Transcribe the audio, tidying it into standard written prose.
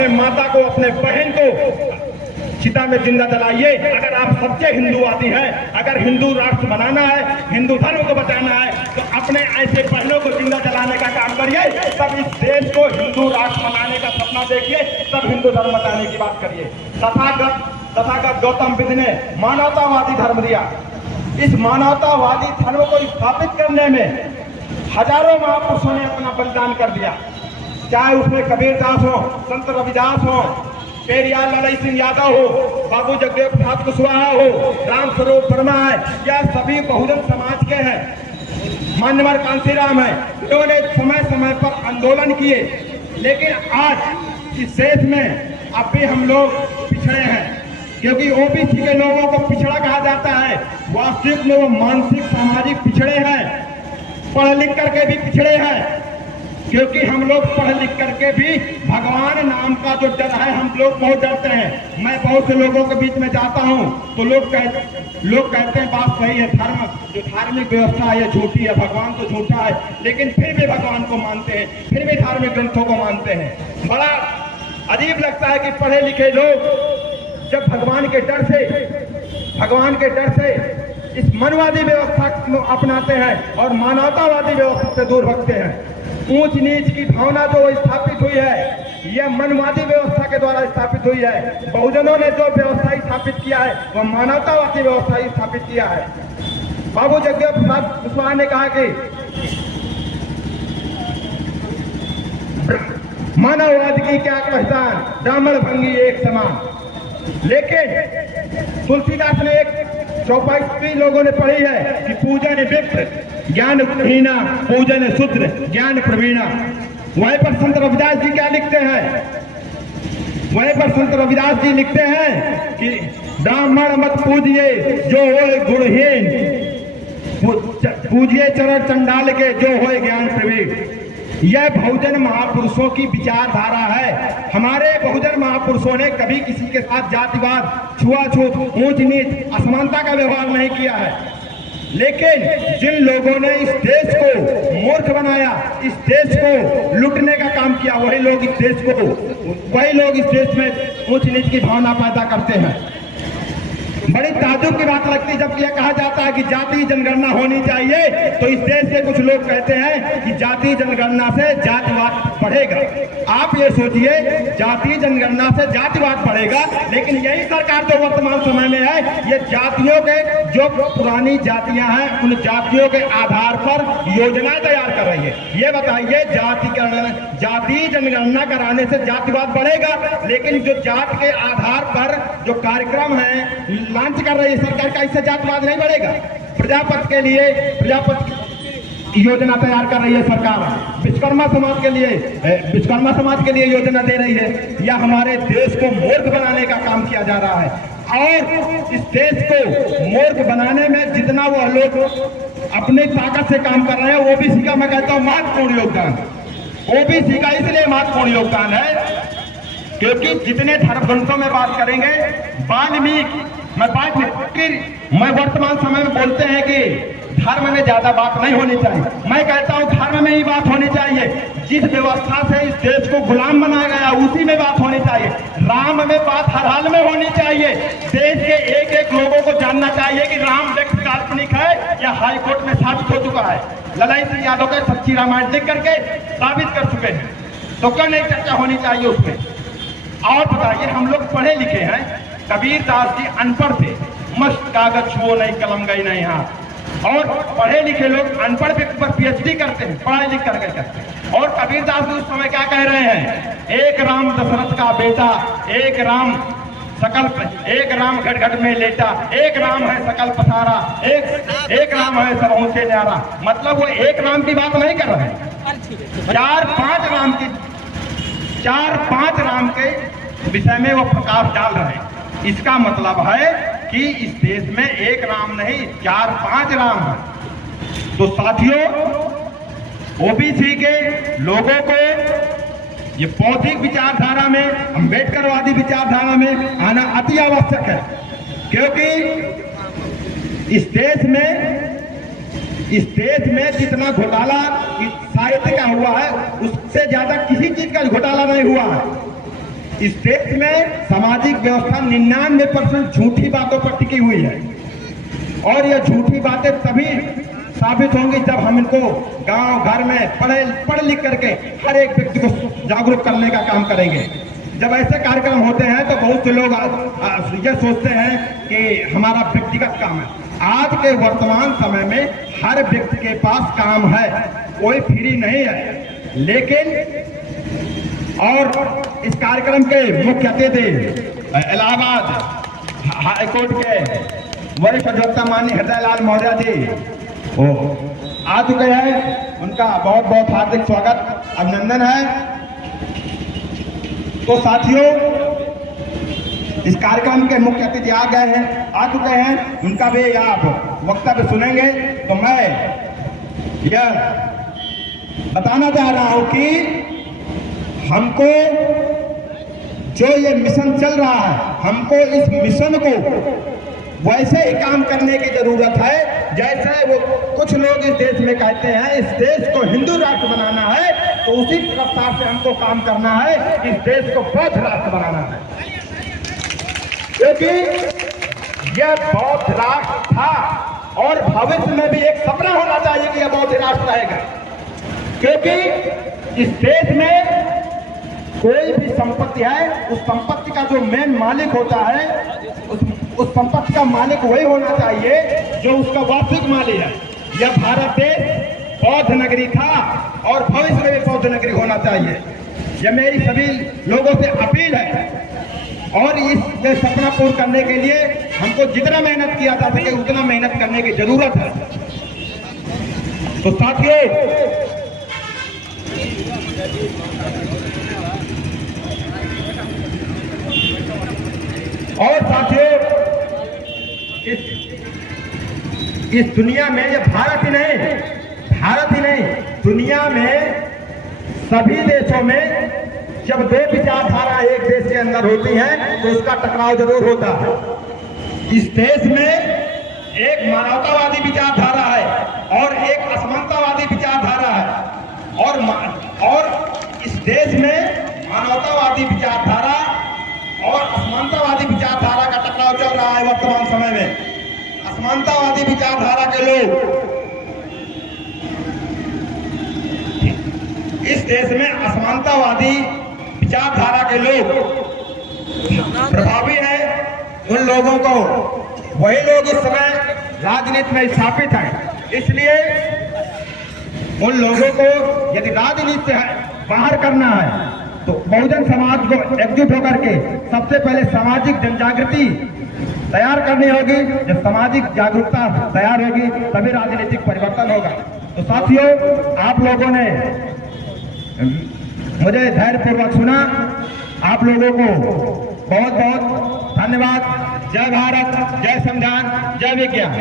माता को, अपने बहन को चिता में जिंदा जलाइए। अगर आप सच्चे हिंदूवादी हैं, अगर हिंदू राष्ट्र बनाना है, हिंदू धर्म को बचाना है, तो अपने ऐसे बहनों को जिंदा जलाने का काम करिए। तब इस देश को हिंदू राष्ट्र बनाने का सपना देखिए, तब हिंदू धर्म बचाने की बात करिए। तथागत गौतम बुद्ध ने मानवतावादी धर्म दिया। इस मानवतावादी धर्म को स्थापित करने में हजारों महापुरुषों ने अपना बलिदान कर दिया, चाहे उसमें कबीरदास हो, संत रविदास हो, पेरियार लाल सिंह यादव हो, बाबू जगदेव प्रसाद कुशवाहा हो, राम स्वरूप शर्मा है, यह सभी बहुजन समाज के हैं। मान्यवर कांसीराम है, इन्होंने समय समय पर आंदोलन किए, लेकिन आज इस देश में अब भी हम लोग पिछड़े हैं, क्योंकि ओबीसी के लोगों को पिछड़ा कहा जाता है। वास्तविक में वो मानसिक सामाजिक पिछड़े हैं, पढ़ लिख करके भी पिछड़े हैं, क्योंकि हम लोग पढ़ लिख करके भी भगवान नाम का जो डर है, हम लोग बहुत डरते हैं। मैं बहुत से लोगों के बीच में जाता हूं तो लोग कहते हैं बात सही है, धर्म जो धार्मिक व्यवस्था है ये झूठी है, भगवान तो झूठा है, लेकिन फिर भी भगवान को मानते हैं, फिर भी धार्मिक ग्रंथों को मानते हैं। बड़ा अजीब लगता है कि पढ़े लिखे लोग जब भगवान के डर से इस मनवादी व्यवस्था को अपनाते हैं और मानवतावादी व्यवस्था से दूर भगते हैं। ऊंच नीच की भावना जो स्थापित हुई है, यह मनवादी व्यवस्था के द्वारा स्थापित हुई है। बहुजनों ने जो व्यवस्था स्थापित किया है वह मानवतावादी व्यवस्था स्थापित किया है। बाबू जगदेव प्रसाद कुशवाहा ने कहा कि मानववाद की क्या पहचान, ब्राह्मण भंगी एक समान। लेकिन तुलसीदास ने एक चौपाई लोगों ने पढ़ी है कि पूजन विप्र ज्ञान हीना, पूजन शूद्र ज्ञान प्रवीणा। वहीं पर संत रविदास जी क्या लिखते हैं? वहीं पर संत रविदास जी लिखते हैं कि ब्राह्मण मत पूजिए जो होए गुणहीन, पूजिए चरण चंडाल के जो होए ज्ञान प्रवीण। यह बहुजन महापुरुषों की विचारधारा है। हमारे बहुजन महापुरुषों ने कभी किसी के साथ जातिवाद, छुआछूत, ऊंच नीच, असमानता का व्यवहार नहीं किया है। लेकिन जिन लोगों ने इस देश को मूर्ख बनाया, इस देश को लूटने का काम किया, वही लोग इस देश में ऊंच नीच की भावना पैदा करते हैं। बड़ी ताज्जुब की बात लगती है जब यह कहा जाता है कि जाति जनगणना होनी चाहिए, तो इस देश के कुछ लोग कहते हैं कि जाति जनगणना से जातिवाद बढ़ेगा। आप ये सोचिए, जाति जनगणना से जातिवाद बढ़ेगा, लेकिन यही सरकार जो वर्तमान समय में है, ये जातियों के जो पुरानी जातियां हैं, उन जातियों के आधार पर योजनाएं तैयार कर रही है। ये बताइए, जाति जनगणना कराने से जातिवाद बढ़ेगा, लेकिन जो जाति के आधार पर जो कार्यक्रम है लॉन्च कर रही है सरकार का, इससे जातिवाद नहीं बढ़ेगा। प्रजापति के लिए योजना तैयार कर रही है सरकार, विश्वकर्मा समाज के लिए योजना दे रही है। यह हमारे देश को मूर्ख बनाने का काम किया जा रहा है, और इस देश को मूर्ख बनाने में जितना वो लोग अपनी ताकत से काम कर रहे हैं, ओबीसी का मैं कहता हूँ महत्वपूर्ण योगदान। ओबीसी का इसलिए महत्वपूर्ण योगदान है क्योंकि जितने धर्म ग्रंथों में बात करेंगे, वाल्मीकि मैं वर्तमान समय में बोलते हैं कि धर्म में ज्यादा बात नहीं होनी चाहिए। मैं कहता हूं धर्म में ही बात होनी चाहिए। जिस व्यवस्था से इस देश को गुलाम बनाया गया उसी में बात होनी चाहिए। राम में बात हर हाल में होनी चाहिए। देश के एक एक लोगों को जानना चाहिए कि राम व्यक्ति काल्पनिक है या हाईकोर्ट में साबित हो चुका है। लाल सिंह यादव का सच्ची रामायण लिख करके साबित कर चुके हैं, तो क्यों नहीं चर्चा होनी चाहिए उसमें? और बताइए, हम लोग पढ़े लिखे हैं, कबीरदास जी अनपढ़ थे, मस्त कागज छुओ नहीं कलम गई नहीं हाथ। और पढ़े लिखे लोग अनपढ़ व्यक्ति पर पीएचडी करते हैं, पढ़ाई लिख करके करते हैं। और कबीरदास जी उस समय क्या कह रहे हैं? एक राम दशरथ का बेटा, एक राम घट घट में लेटा, एक राम है सकल पसारा, एक राम है सब ऊंचे न्यारा। मतलब वो एक राम की बात नहीं कर रहे हैं, चार पांच राम के विषय में वो प्रकाश डाल रहे हैं। इसका मतलब है कि इस देश में एक राम नहीं, 4-5 राम है। तो साथियों, ओबीसी के लोगों को ये बौद्धिक विचारधारा में, अम्बेडकरवादी विचारधारा में आना अति आवश्यक है, क्योंकि इस देश में जितना घोटाला साहित्य का हुआ है, उससे ज्यादा किसी चीज का घोटाला नहीं हुआ है। इस देश में सामाजिक व्यवस्था 99% झूठी बातों पर टिकी हुई है और ये झूठी बातें तभी साबित होंगी जब हम इनको गांव घर में पढ़ लिख करके हर एक व्यक्ति को जागरूक करने का काम करेंगे। जब ऐसे कार्यक्रम होते हैं तो बहुत से लोग ये सोचते हैं कि हमारा व्यक्तिगत काम है। आज के वर्तमान समय में हर व्यक्ति के पास काम है, कोई फ्री नहीं है। लेकिन और इस कार्यक्रम के मुख्य अतिथि इलाहाबाद हाईकोर्ट के वरिष्ठ अधिवक्ता माननीय हृदय लाल मौर्य जी आ चुके हैं। उनका बहुत बहुत हार्दिक स्वागत अभिनंदन है। तो साथियों, इस कार्यक्रम के मुख्य अतिथि आ चुके हैं, उनका भी आप वक्तव्य सुनेंगे। तो मैं यह बताना चाह रहा हूं कि हमको जो ये मिशन चल रहा है, हमको इस मिशन को वैसे ही काम करने की जरूरत है जैसे वो कुछ लोग इस देश में कहते हैं इस देश को हिंदू राष्ट्र बनाना है, तो उसी रफ्तार से हमको काम करना है, इस देश को बौद्ध राष्ट्र बनाना है। क्योंकि यह बौद्ध राष्ट्र था और भविष्य में भी एक सपना होना चाहिए कि यह बौद्ध राष्ट्र रहेगा। क्योंकि इस देश में कोई भी संपत्ति है, उस संपत्ति का जो मेन मालिक होता है, उस संपत्ति का मालिक वही होना चाहिए जो उसका वास्तविक मालिक है। यह भारत देश बौद्ध नगरी था और भविष्य में भी बौद्ध नगरी होना चाहिए। यह मेरी सभी लोगों से अपील है और इस सपना पूर्ण करने के लिए हमको जितना मेहनत किया जा सके उतना मेहनत करने की जरूरत है। तो साथियों, इस दुनिया में ये भारत ही नहीं, दुनिया में सभी देशों में जब दो विचारधारा एक देश के अंदर होती हैं तो उसका टकराव जरूर होता है। इस देश में एक मानवतावादी विचारधारा है और एक असमानतावादी विचारधारा है और इस देश में मानवतावादी विचारधारा और असमानतावादी विचारधारा का टकराव चल रहा है वर्तमान समय में। असमानतावादी विचारधारा के लोग इस देश में असमानतावादी विचारधारा के लोग प्रभावी हैं। उन लोगों को वही लोग इस समय राजनीति में स्थापित हैं। इसलिए उन लोगों को यदि राजनीति से बाहर करना है तो बहुजन समाज को एकजुट होकर के सबसे पहले सामाजिक जनजागृति तैयार करनी होगी। जब सामाजिक जागरूकता तैयार होगी तभी राजनीतिक परिवर्तन होगा। तो साथियों, आप लोगों ने मुझे धैर्यपूर्वक सुना। आप लोगों को बहुत बहुत धन्यवाद। जय भारत, जय संविधान, जय विज्ञान।